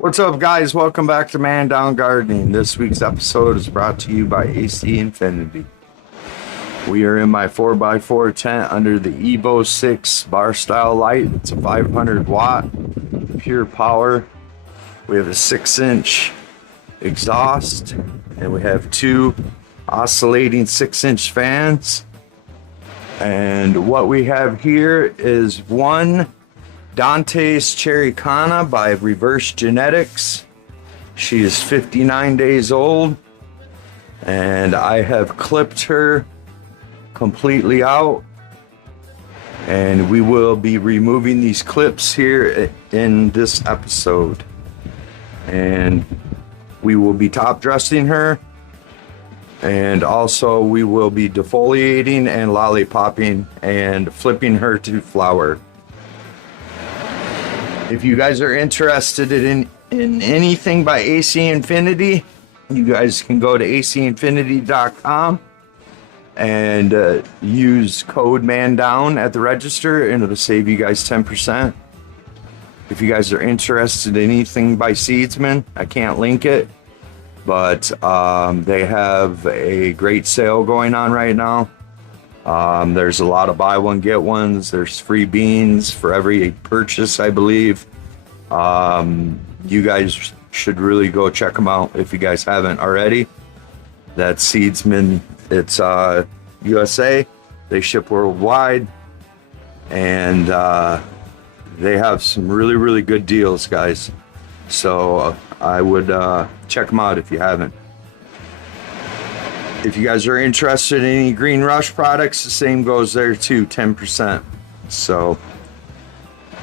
What's up, guys? Welcome back to Mandown Gardening. This week's episode is brought to you by acinfinity. We are in my 4x4 tent under the Evo 6 bar style light. It's a 500 watt pure power. We have a 6-inch exhaust and we have two oscillating 6-inch fans. And what we have here is one Dante's Cherry Kana by Reverse Genetics. She is 59 days old, and I have clipped her completely out, and we will be removing these clips here in this episode, and we will be top dressing her, and also we will be defoliating and lollipopping and flipping her to flower. If you guys are interested in anything by acinfinity, you guys can go to acinfinity.com and use code mandown at the register, and it'll save you guys 10%. If you guys are interested in anything by Seed-mann, I can't link it, but they have a great sale going on right now. There's a lot of buy one get ones. There's free beans for every purchase, I believe. You guys should really go check them out if you guys haven't already. That's Seed-mann. It's USA. They ship worldwide, and they have some really good deals, guys. So I would check them out if you haven't. If you guys are interested in any Green Rush products, the same goes there too, 10%. So,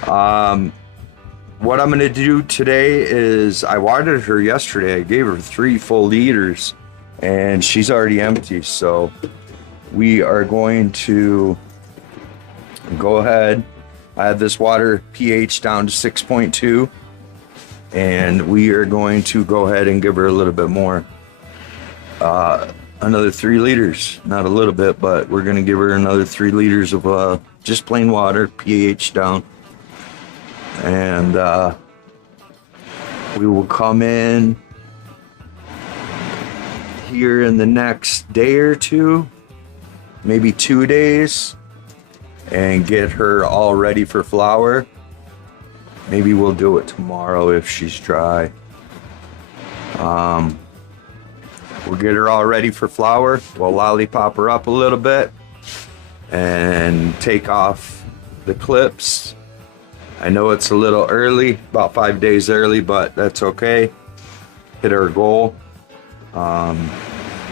what I'm going to do today is I watered her yesterday. I gave her 3 full liters, and she's already empty. So, we are going to go ahead. I have this water pH down to 6.2, and we are going to go ahead and give her a little bit more. Another 3 liters, not a little bit, but we're going to give her another 3 liters of just plain water, pH down. And we will come in here in the next day or two, maybe 2 days, and get her all ready for flower. Maybe we'll do it tomorrow if she's dry. We'll get her all ready for flower. We'll lollipop her up a little bit and take off the clips. I know it's a little early, about 5 days early, but that's okay. Hit our goal.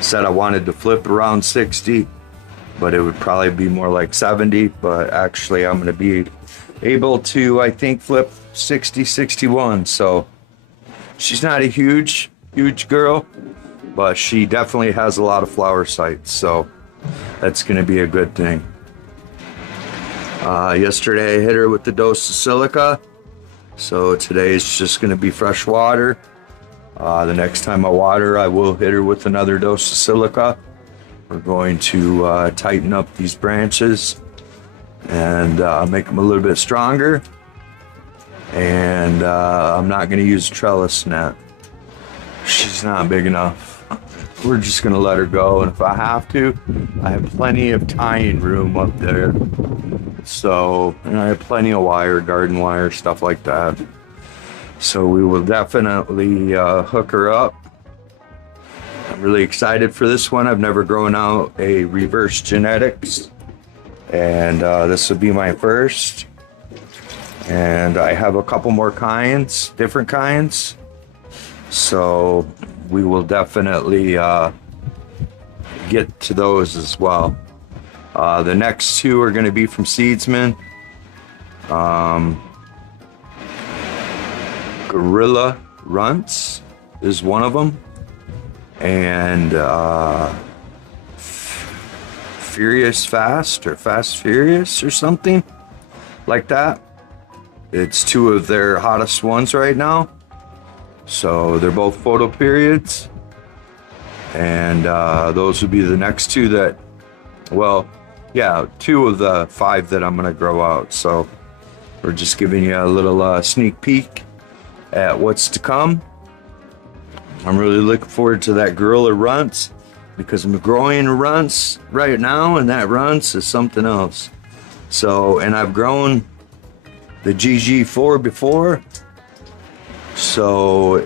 Said I wanted to flip around 60, but it would probably be more like 70. But actually, I'm going to be able to, I think, flip 60, 61. So she's not a huge girl, but she definitely has a lot of flower sites, so that's going to be a good thing. Yesterday I hit her with the dose of silica, so today it's just going to be fresh water. The next time I water, I will hit her with another dose of silica. We're going to tighten up these branches and make them a little bit stronger. And I'm not going to use a trellis net. She's not big enough. We're just going to let her go, and if I have to, I have plenty of tying room up there. So, and I have plenty of wire, garden wire, stuff like that. So we will definitely hook her up. I'm really excited for this one. I've never grown out a Reverse Genetics, and this will be my first. And I have a couple more kinds, different kinds. So we will definitely get to those as well. The next 2 are going to be from Seed-mann. Gorilla Runts is one of them. And Furious Fast or Fast Furious or something like that. It's 2 of their hottest ones right now. So they're both photo periods, and those would be the next 2 that, well, yeah, 2 of the 5 that I'm going to grow out. So we're just giving you a little sneak peek. at what's to come. I'm really looking forward to that gorilla runts, because I'm growing runts right now, and that runts is something else. So, and I've grown the GG4 before. So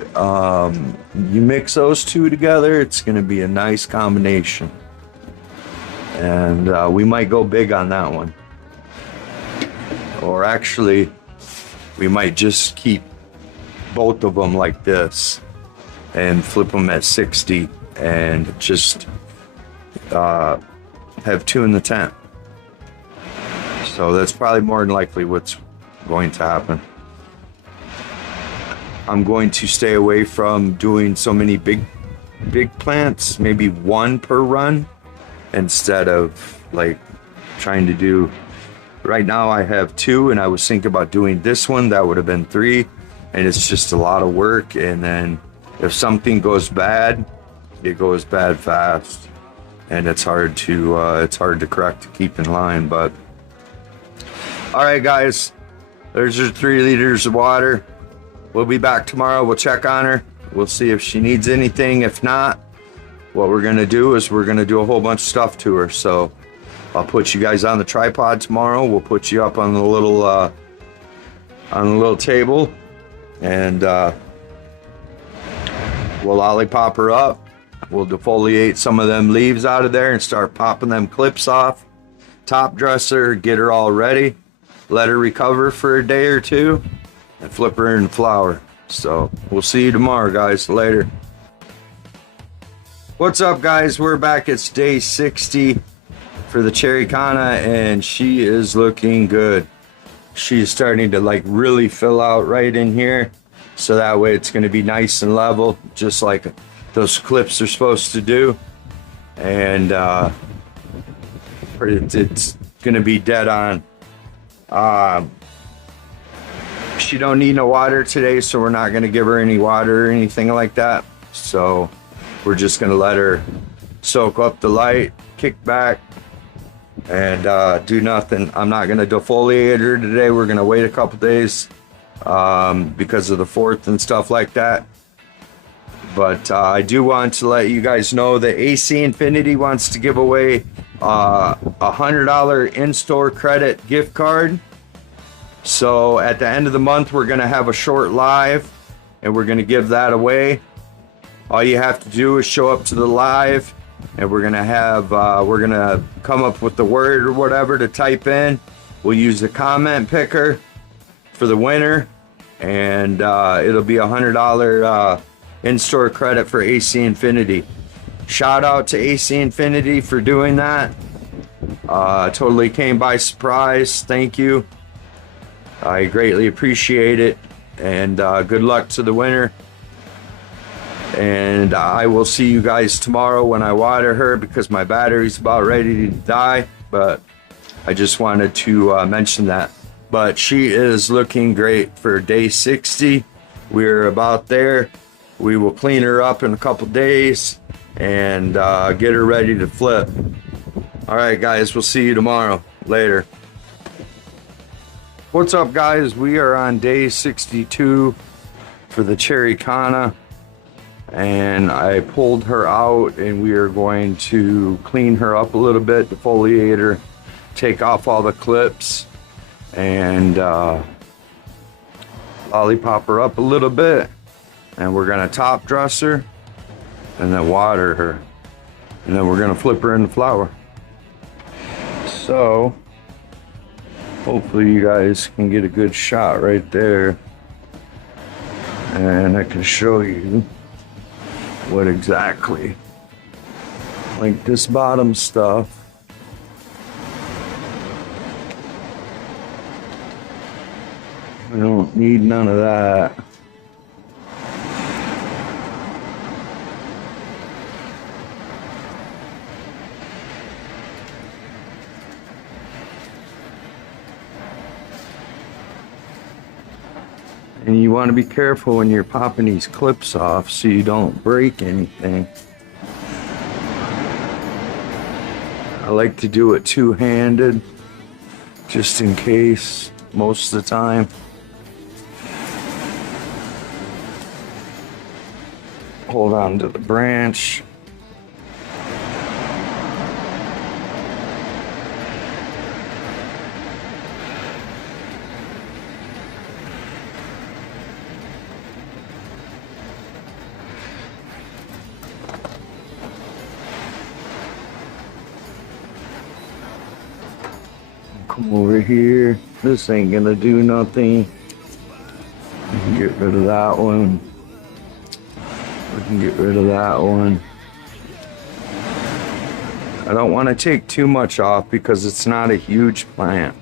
you mix those two together, it's going to be a nice combination. And we might go big on that one. Or actually, we might just keep both of them like this and flip them at 60 and just have two in the tent. So that's probably more than likely what's going to happen. I'm going to stay away from doing so many big plants, maybe one per run, instead of like trying to do. Right now I have two, and I was thinking about doing this one. That would have been three, and it's just a lot of work. And then if something goes bad, it goes bad fast, and it's hard to correct, to keep in line. But all right, guys, there's your 3 liters of water. We'll be back tomorrow. We'll check on her. We'll see if she needs anything. If not, what we're gonna do is we're gonna do a whole bunch of stuff to her. So I'll put you guys on the tripod tomorrow. We'll put you up on the little table, and we'll lollipop her up. We'll defoliate some of them leaves out of there and start popping them clips off. Top dress her, get her all ready, let her recover for a day or two, and flip her in flower. So we'll see you tomorrow, guys. Later. What's up, guys? We're back. It's day 60 for the cherry canna, and she is looking good. She's starting to like really fill out right in here, so that way it's going to be nice and level, just like those clips are supposed to do. And it's going to be dead on. She don't need no water today, so we're not going to give her any water or anything like that. So we're just going to let her soak up the light, kick back, and do nothing. I'm not going to defoliate her today. We're going to wait a couple days because of the 4th and stuff like that. But I do want to let you guys know that acinfinity wants to give away a $100 in-store credit gift card. So at the end of the month, we're going to have a short live, and we're going to give that away. All you have to do is show up to the live, and we're going to come up with the word or whatever to type in. We'll use the comment picker for the winner, and it'll be a $100 in-store credit for acinfinity. Shout out to acinfinity for doing that. Totally came by surprise. Thank you. I greatly appreciate it, and good luck to the winner. And I will see you guys tomorrow when I water her, because my battery's about ready to die. But I just wanted to mention that. But she is looking great for day 60. We're about there. We will clean her up in a couple days and get her ready to flip. All right, guys, we'll see you tomorrow. Later. What's up, guys? We are on day 62 for the cherry canna, and I pulled her out, and we are going to clean her up a little bit, defoliate her, take off all the clips, and lollipop her up a little bit, and we're gonna top dress her and then water her, and then we're gonna flip her in the flower. So hopefully you guys can get a good shot right there, and I can show you what exactly, like this bottom stuff. I don't need none of that. And you want to be careful when you're popping these clips off so you don't break anything. I like to do it two-handed, just in case, most of the time. hold on to the branch. Come over here. This ain't gonna do nothing. We can get rid of that one. We can get rid of that one. I don't want to take too much off because it's not a huge plant.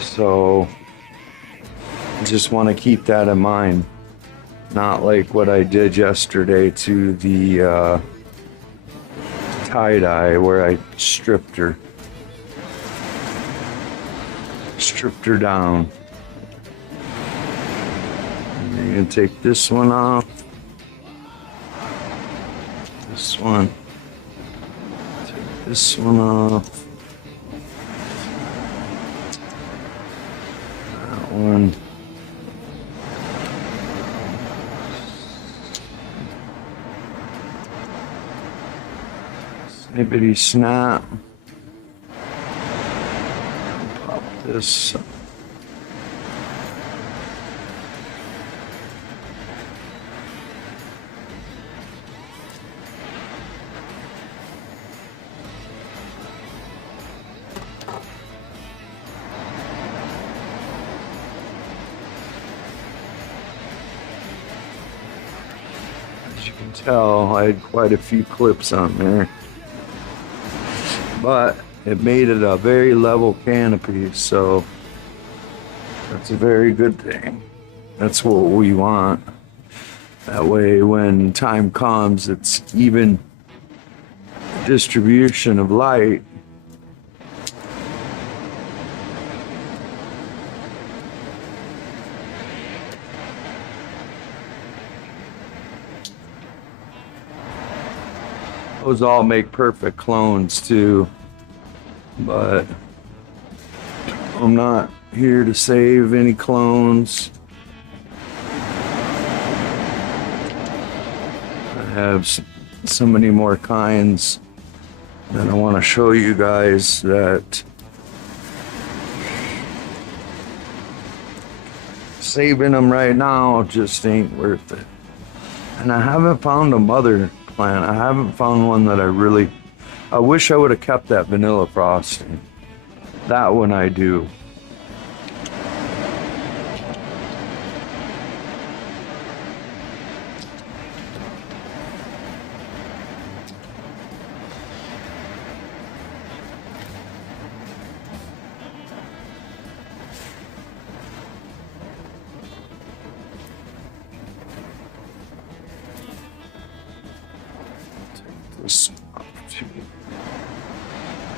So I just want to keep that in mind. Not like what I did yesterday to the tie-dye where I stripped her down. I'm gonna take this one off. This one. Take this one off. That one. Snippity snap. Pop this. As you can tell, I had quite a few clips on there, but it made it a very level canopy, so that's a very good thing. That's what we want. That way when time comes, it's even distribution of light. Those all make perfect clones too, but I'm not here to save any clones. I have so many more kinds that I want to show you guys that saving them right now just ain't worth it. And I haven't found a mother plant. I haven't found one that I wish I would have kept that vanilla frosting. That one I do.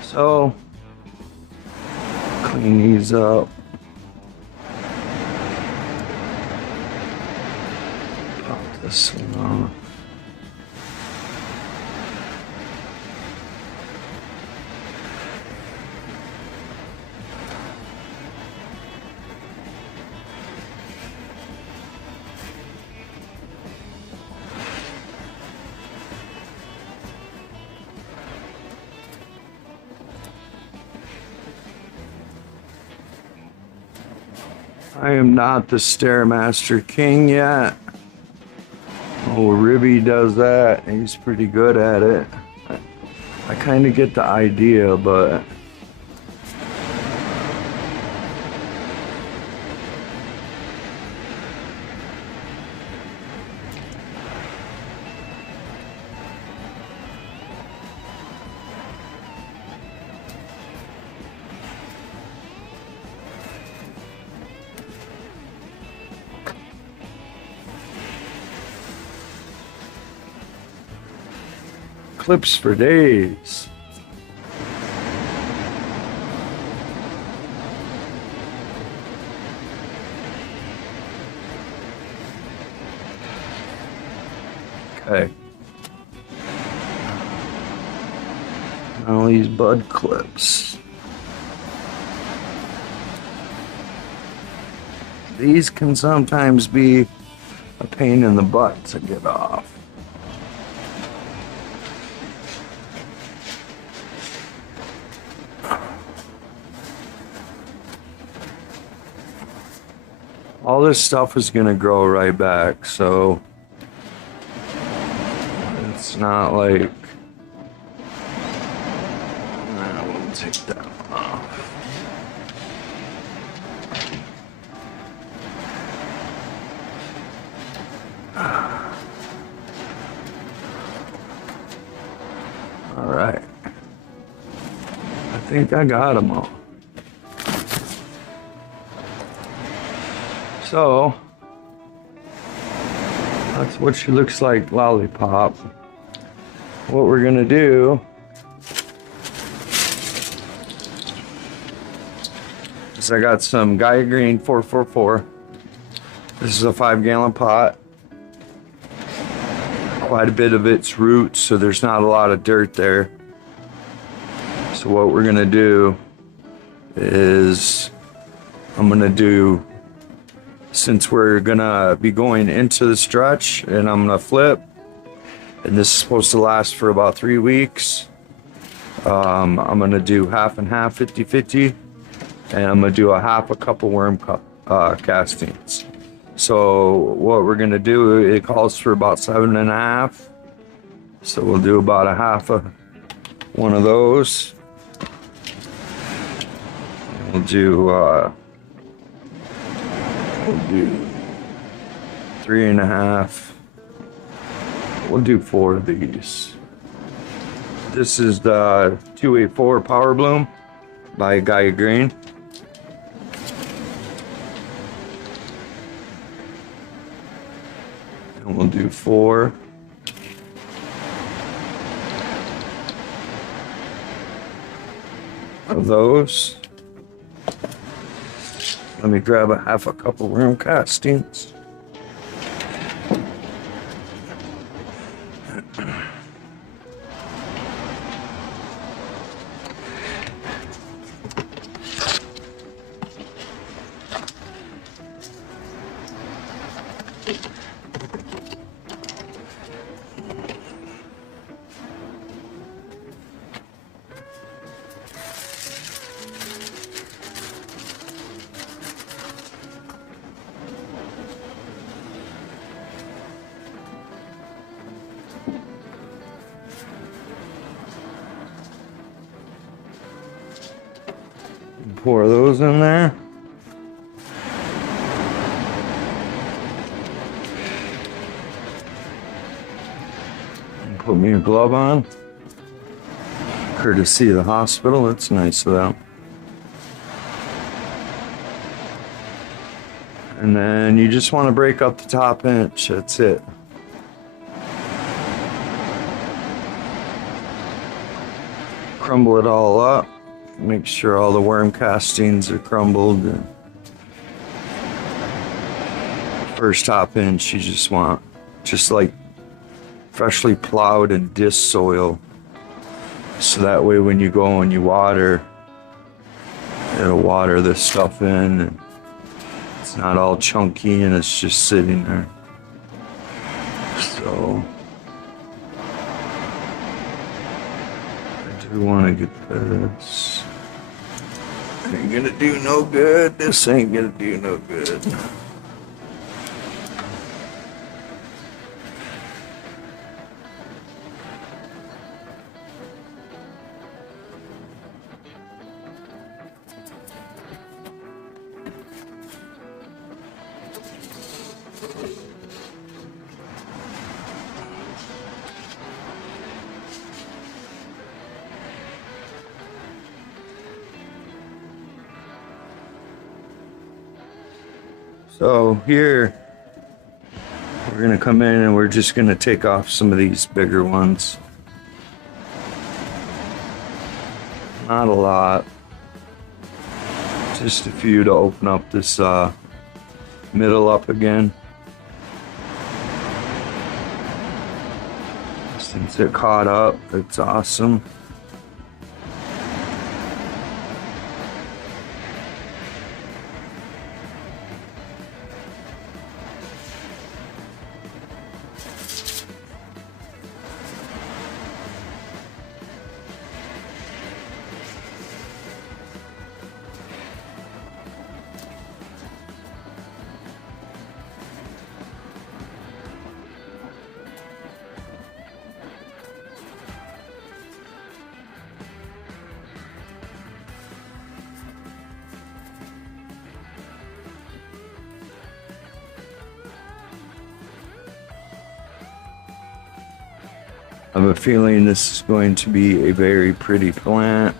So, clean these up. Pop this one off. I am not the Stairmaster King yet. Oh, Ribby does that. He's pretty good at it. I kind of get the idea, but clips for days. Okay. All these bud clips. These can sometimes be a pain in the butt to get off. All this stuff is gonna grow right back, so it's not like I will take that one off. All right, I think I got them all. So that's what she looks like, Lollipop. What we're gonna do is I got some Gaia Green 444. This is a 5-gallon pot. Quite a bit of it's roots, so there's not a lot of dirt there. So what we're gonna do is I'm gonna do, since we're gonna be going into the stretch, and I'm gonna flip, and this is supposed to last for about 3 weeks. I'm gonna do half and half, 50-50, and I'm gonna do a couple worm castings. So what we're gonna do, it calls for about 7.5, so we'll do about a half of one of those. We'll do 3.5. We'll do 4 of these. This is the 284 Power Bloom by Gaia Green. And we'll do 4 of those. Let me grab a half a couple worm castings. Pour those in there. And put me a glove on. Courtesy of the hospital, that's nice of them. And then you just want to break up the top inch, that's it. Crumble it all up. Make sure all the worm castings are crumbled. And first top inch, you just want just like freshly plowed and disc soil, so that way when you go and you water, it'll water this stuff in and it's not all chunky and it's just sitting there. So I do want to get this. Ain't gonna do no good. This ain't gonna do no good. So here, we're gonna come in and we're just gonna take off some of these bigger ones. Not a lot. Just a few to open up this middle up again. Since it caught up, it's awesome. I have a feeling this is going to be a very pretty plant.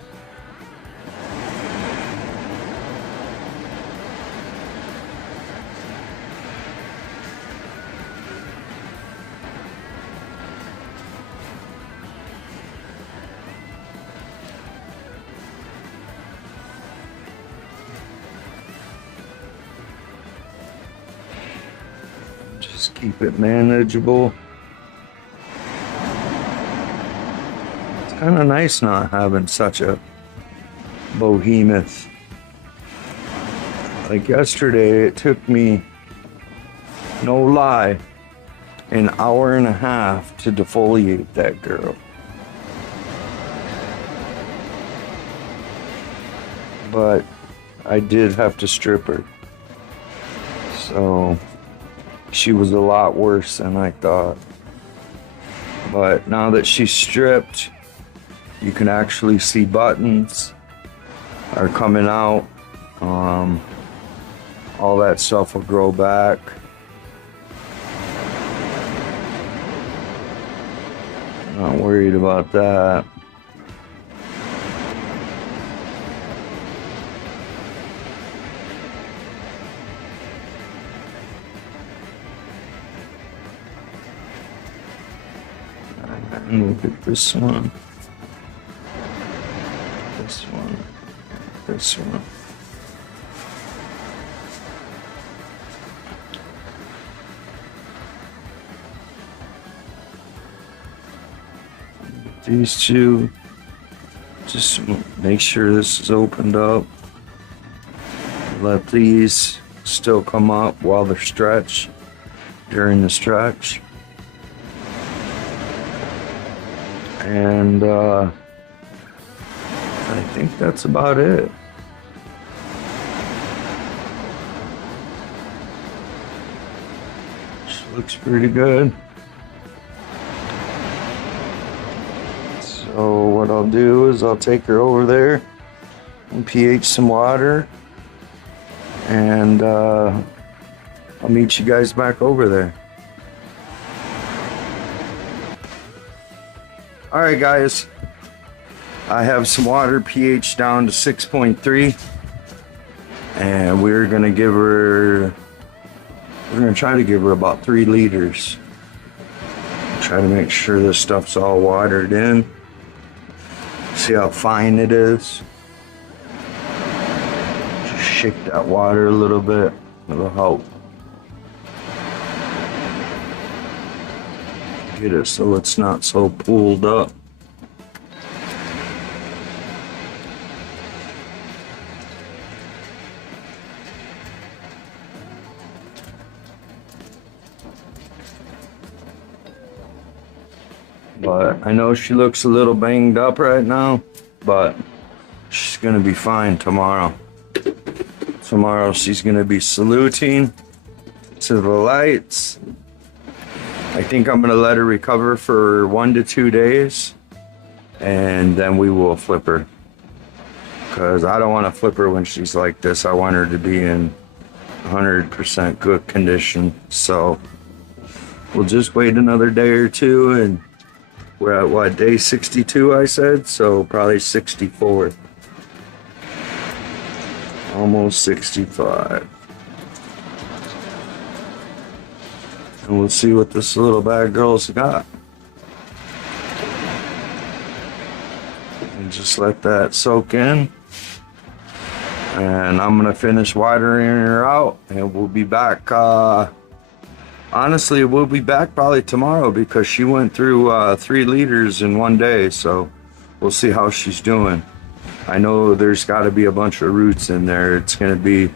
Just keep it manageable. It's kind of nice not having such a behemoth. Like yesterday, it took me, no lie, an hour and a half to defoliate that girl. But I did have to strip her. So she was a lot worse than I thought. But now that she's stripped, you can actually see buttons are coming out. All that stuff will grow back. Not worried about that. And look at this one. This one. This one. These two, just make sure this is opened up. Let these still come up while they're stretched during the stretch. And I think that's about it. She looks pretty good. So what I'll do is I'll take her over there and pH some water, and I'll meet you guys back over there. All right, guys, I have some water pH down to 6.3, and we're gonna try to give her about 3 liters. Try to make sure this stuff's all watered in. See how fine it is. Just shake that water a little bit. It'll help get it so it's not so pooled up. But I know she looks a little banged up right now, but she's gonna be fine tomorrow. Tomorrow she's gonna be saluting to the lights. I think I'm gonna let her recover for 1 to 2 days, and then we will flip her. Because I don't want to flip her when she's like this. I want her to be in 100% good condition. So we'll just wait another day or two, and we're at what, day 62 I said? So probably 64. Almost 65. And we'll see what this little bad girl's got. And just let that soak in. And I'm gonna finish watering her out, and we'll be back. Honestly, we'll be back probably tomorrow, because she went through 3 liters in 1 day. So we'll see how she's doing. I know there's got to be a bunch of roots in there. It's gonna be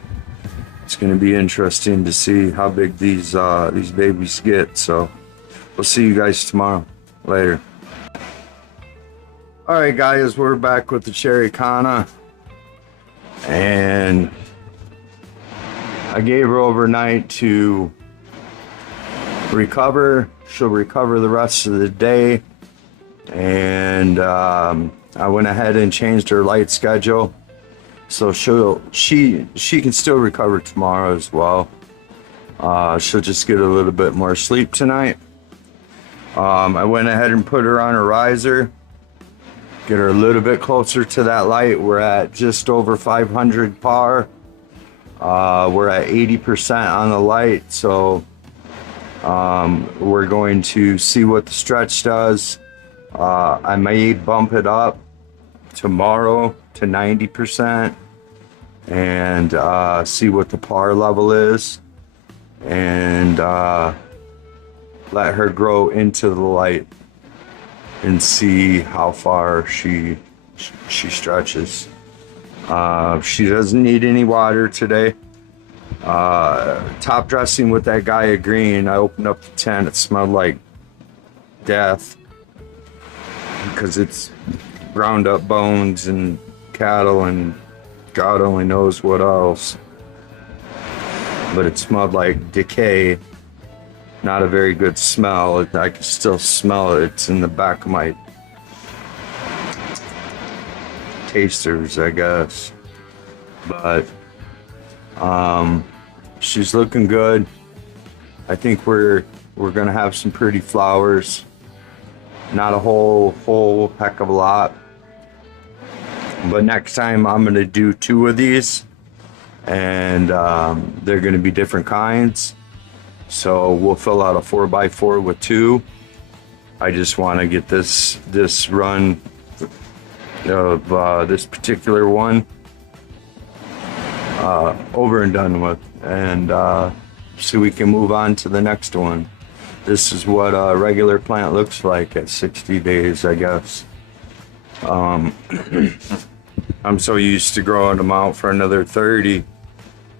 interesting to see how big these babies get. So we'll see you guys tomorrow. Later. All right, guys, we're back with the cherry Kana, and I gave her overnight to recover. She'll recover the rest of the day, and I went ahead and changed her light schedule, so she can still recover tomorrow as well. She'll just get a little bit more sleep tonight, I went ahead and put her on a riser, get her a little bit closer to that light. We're at just over 500 par. We're at 80% on the light, so we're going to see what the stretch does. I may bump it up tomorrow to 90% and see what the par level is, and let her grow into the light and see how far she stretches. She doesn't need any water today. Top dressing with that Gaia green, I opened up the tent, it smelled like death because it's ground up bones and cattle and God only knows what else, but it smelled like decay. Not a very good smell. I can still smell it. It's in the back of my tasters, I guess. But she's looking good. I think we're gonna have some pretty flowers. Not a whole heck of a lot. But next time I'm gonna do 2 of these, and they're gonna be different kinds. So we'll fill out a 4x4 with 2. I just want to get this run of this particular one over and done with, and so we can move on to the next one. This is what a regular plant looks like at 60 days, I guess. I'm so used to growing them out for another 30.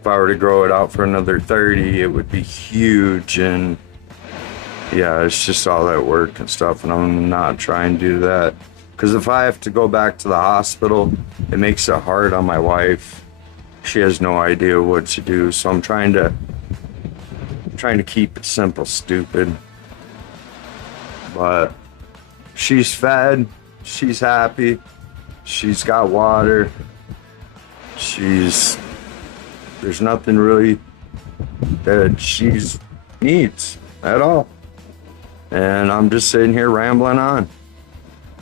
If I were to grow it out for another 30, it would be huge, and yeah, it's just all that work and stuff, and I'm not trying to do that, because if I have to go back to the hospital, it makes it hard on my wife. She has no idea what to do, so I'm trying to keep it simple, stupid. But she's fed, she's happy, she's got water, there's nothing really that she needs at all. And I'm just sitting here rambling on.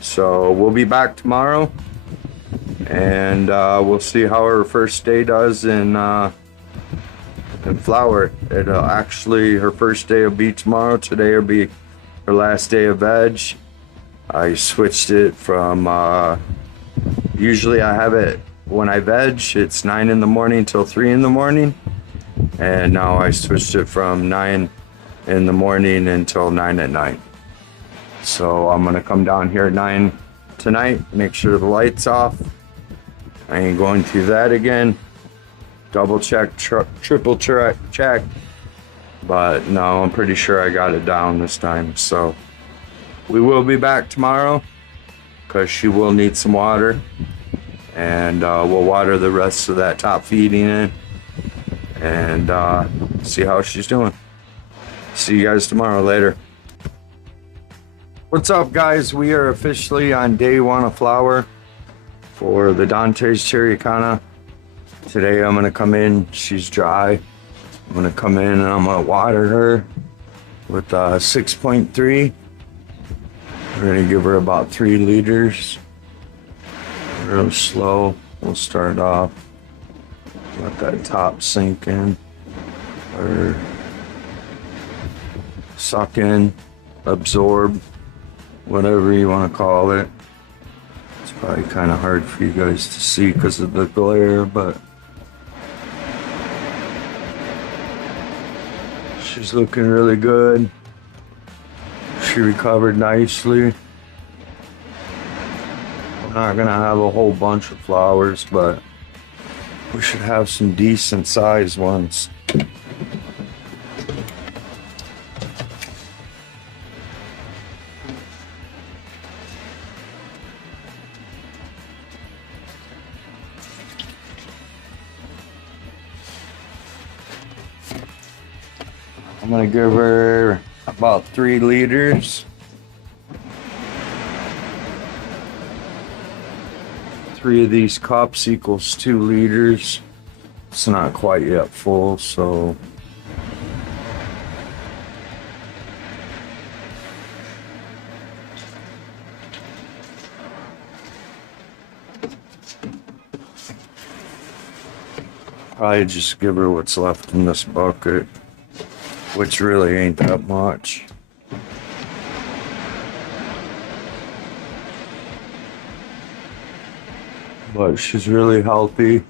So we'll be back tomorrow, and we'll see how her first day does in flower. It'll actually, her first day will be tomorrow. Today will be her last day of veg. I switched it from, usually I have it when I veg, it's 9 in the morning till 3 in the morning. And now I switched it from 9 in the morning until 9 at night. So I'm gonna come down here at 9 tonight, make sure the light's off. I ain't going through that again. Double check, triple check. But no, I'm pretty sure I got it down this time. So we will be back tomorrow, because she will need some water. And we'll water the rest of that top feeding in, and see how she's doing. See you guys tomorrow. Later. What's up, guys? We are officially on day 1 of flower for the Dante's Cherrycana. Today I'm gonna come in, she's dry. I'm gonna come in and I'm gonna water her with 6.3. We're gonna give her about 3 liters. Real slow. We'll start off. Let that top sink in, or suck in, absorb, whatever you want to call it. It's probably kind of hard for you guys to see because of the glare, but she's looking really good. She recovered nicely. We're not gonna have a whole bunch of flowers, but we should have some decent sized ones. I'm gonna give her about 3 liters. 3 of these cups equals 2 liters. It's not quite yet full, so probably just give her what's left in this bucket, which really ain't that much. But she's really healthy.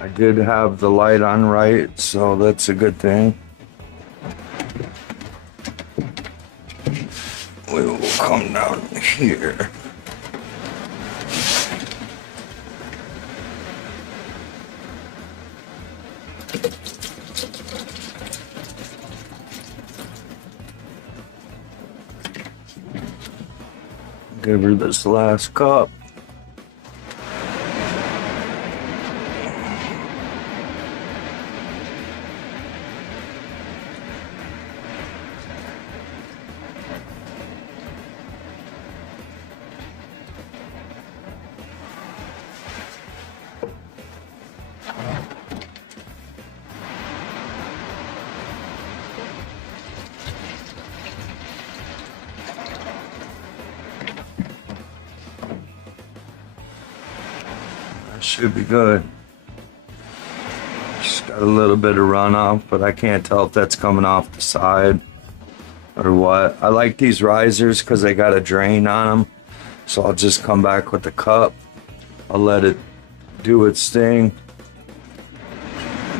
I did have the light on right, so that's a good thing. We will come down here. Give her this last cup. Should be good. Just got a little bit of runoff, but I can't tell if that's coming off the side or what. I like these risers because they got a drain on them, so I'll just come back with the cup. I'll let it do its thing,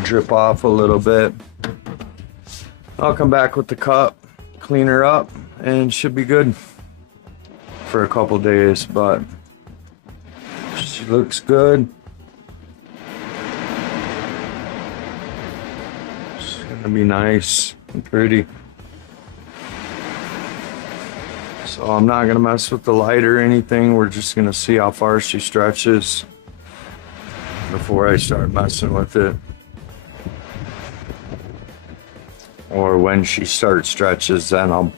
drip off a little bit. I'll come back with the cup, clean her up, and should be good for a couple days, but she looks good. It's gonna be nice and pretty. So I'm not gonna mess with the light or anything. We're just gonna see how far she stretches before I start messing with it. Or when she starts stretches, then I'll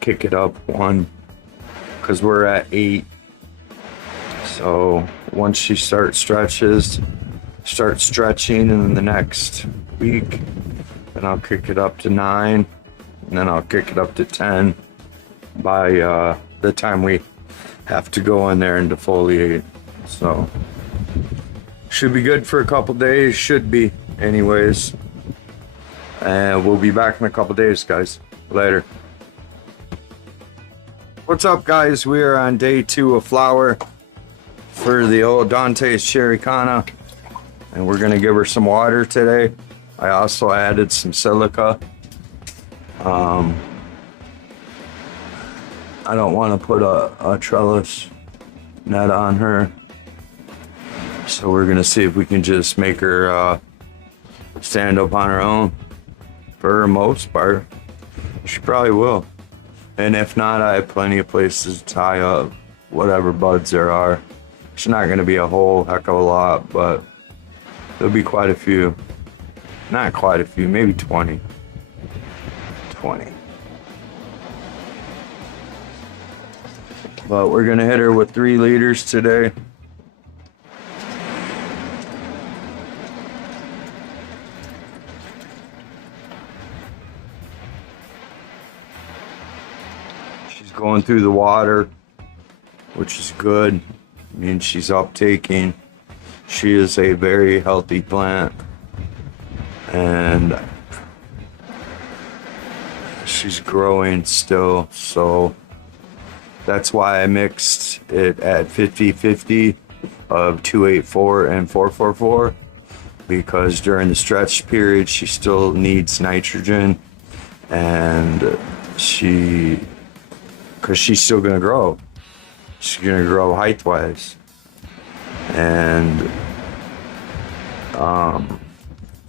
kick it up one, because we're at 8. So once she starts stretching in the next week, then I'll kick it up to 9, and then I'll kick it up to 10 by the time we have to go in there and defoliate. So should be good for a couple days, should be anyways. And we'll be back in a couple days, guys. Later. What's up, guys? We are on day 2 of flower for the old Dante's Cherry Cana, and we're gonna give her some water today. I also added some silica. I don't want to put a trellis net on her, so we're gonna see if we can just make her stand up on her own. For the most part, she probably will. And if not, I have plenty of places to tie up whatever buds there are. It's not going to be a whole heck of a lot, but there'll be quite a few. Not quite a few, maybe 20. 20. But we're going to hit her with 3 liters today. Going through the water, which is good. I mean, she's uptaking. She is a very healthy plant, and she's growing still, so that's why I mixed it at 50-50 of 284 and 444, because during the stretch period she still needs nitrogen, and because she's still going to grow. She's going to grow height-wise. And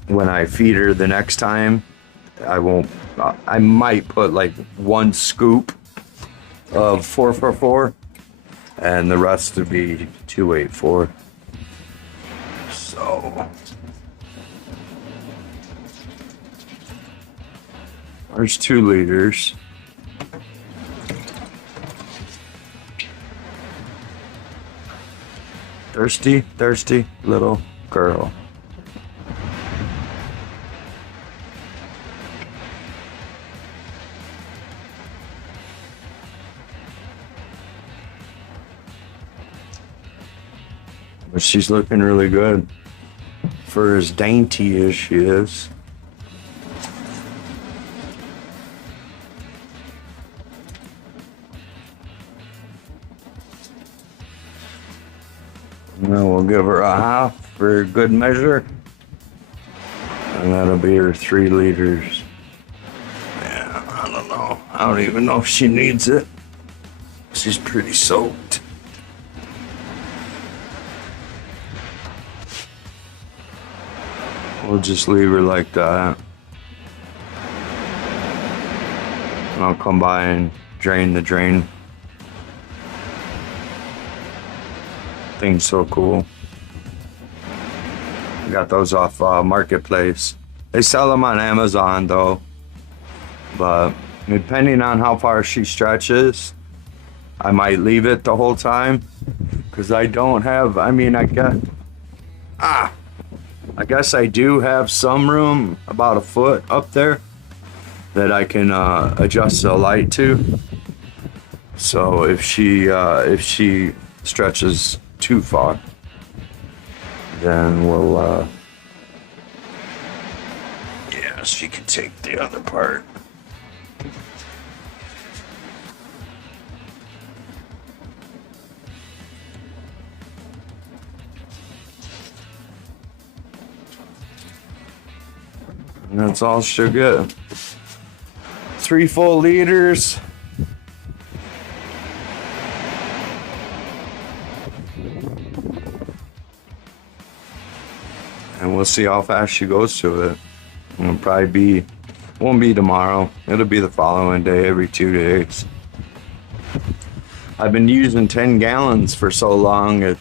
when I feed her the next time, I might put like 1 scoop of 444, and the rest would be 284. So there's 2 liters. Thirsty little girl. But she's looking really good for as dainty as she is. And then we'll give her a half for good measure. And that'll be her 3 liters. Yeah, I don't know. I don't even know if she needs it. She's pretty soaked. We'll just leave her like that. And I'll come by and drain the drain. Thing's so cool. Got those off Marketplace. They sell them on Amazon though. But depending on how far she stretches, I might leave it the whole time. Because I don't have, I guess I do have some room, about a foot up there, that I can adjust the light to. So if she stretches too far, then we'll yeah, she can take the other part. And that's all she'll get. 3 full liters. And we'll see how fast she goes to it. It'll probably be, won't be tomorrow. It'll be the following day, every 2 days. I've been using 10 gallons for so long, I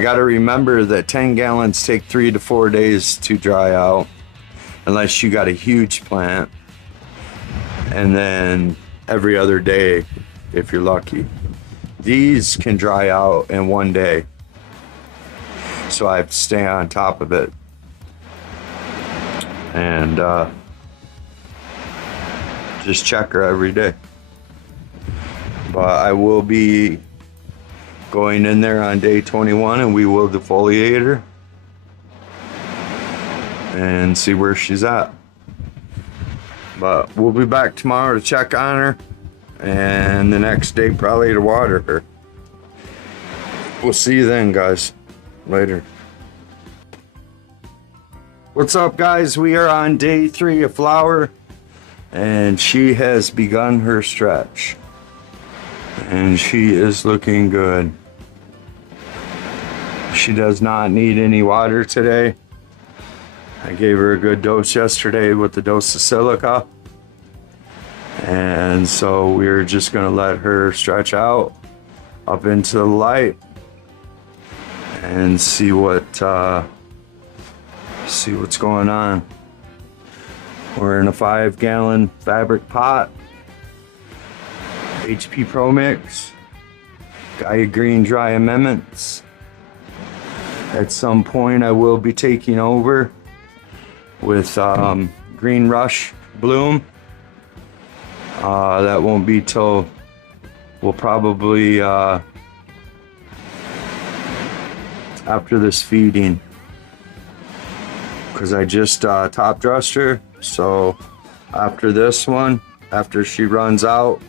gotta remember that 10 gallons take 3 to 4 days to dry out. Unless you got a huge plant. And then every other day, if you're lucky. These can dry out in 1 day. So I have to stay on top of it. And just check her every day. But I will be going in there on day 21 and we will defoliate her and see where she's at. But we'll be back tomorrow to check on her, and the next day probably to water her. We'll see you then, guys. Later. What's up, guys? We are on day 3 of flower, and she has begun her stretch. And she is looking good. She does not need any water today. I gave her a good dose yesterday with the dose of silica. And so we're just gonna let her stretch out up into the light and see what's going on. We're in a 5-gallon fabric pot. HP Pro Mix. Gaia Green Dry Amendments. At some point I will be taking over with Green Rush Bloom. That won't be till, we'll probably after this feeding, because I just top dressed her. So after this one, after she runs out,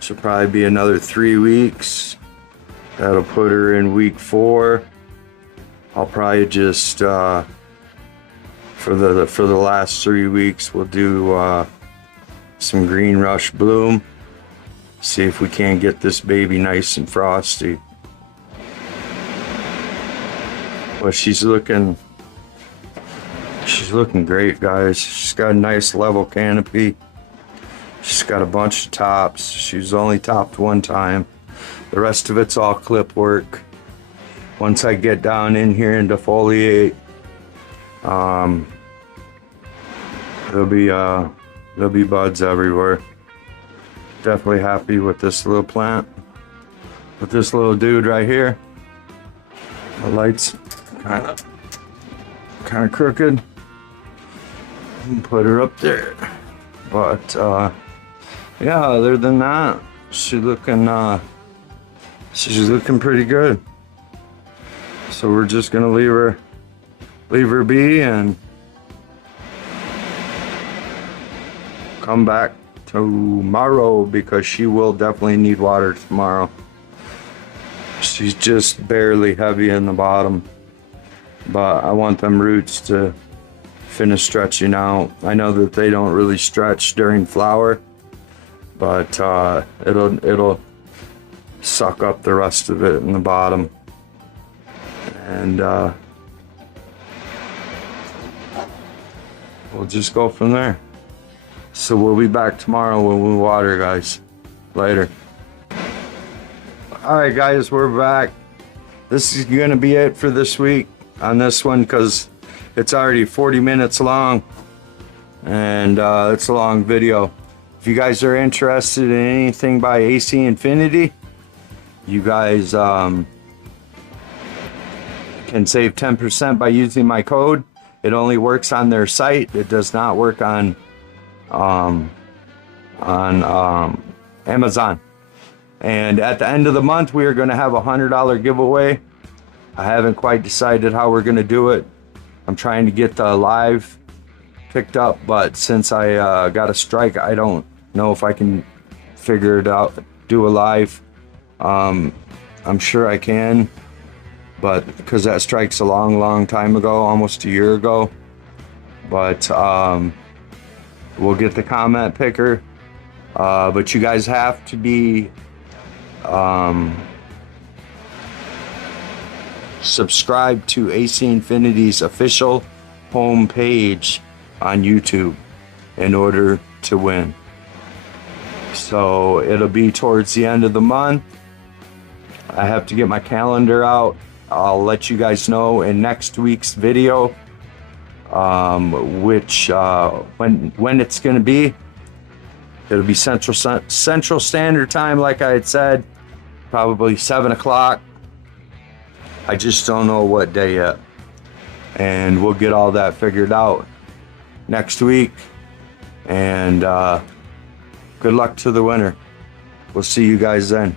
she'll probably be another 3 weeks. That'll put her in week 4. I'll probably just for the last 3 weeks we'll do some Green Rush Bloom. See if we can't get this baby nice and frosty. But she's looking great, guys. She's got a nice level canopy. She's got a bunch of tops. She's only topped 1 time. The rest of it's all clip work. Once I get down in here and defoliate, there'll be buds everywhere. Definitely happy with this little plant. With this little dude right here. The light's kind of crooked. Put her up there. But yeah, other than that, she's looking pretty good. So we're just gonna leave her be and come back tomorrow, because she will definitely need water tomorrow. She's just barely heavy in the bottom, but I want them roots to finish stretching out. I know that they don't really stretch during flower, but it'll suck up the rest of it in the bottom, and we'll just go from there. So we'll be back tomorrow when we water, guys. Later. Alright guys, we're back. This is gonna be it for this week on this one, because it's already 40 minutes long, and it's a long video. If you guys are interested in anything by acinfinity, you guys can save 10% by using my code. It only works on their site. It does not work on Amazon. And at the end of the month, we are going to have a $100 giveaway. I haven't quite decided how we're going to do it. I'm trying to get the live picked up, but since I got a strike, I don't know if I can figure it out, do a live. I'm sure I can, but because that strike's a long time ago, almost a year ago. But we'll get the comment picker, but you guys have to be subscribed to acinfinity's official homepage on YouTube in order to win. So it'll be towards the end of the month. I have to get my calendar out. I'll let you guys know in next week's video which when it's going to be. It'll be Central Standard Time, like I had said, probably 7 o'clock. I just don't know what day yet, and we'll get all that figured out next week. And good luck to the winner. We'll see you guys then.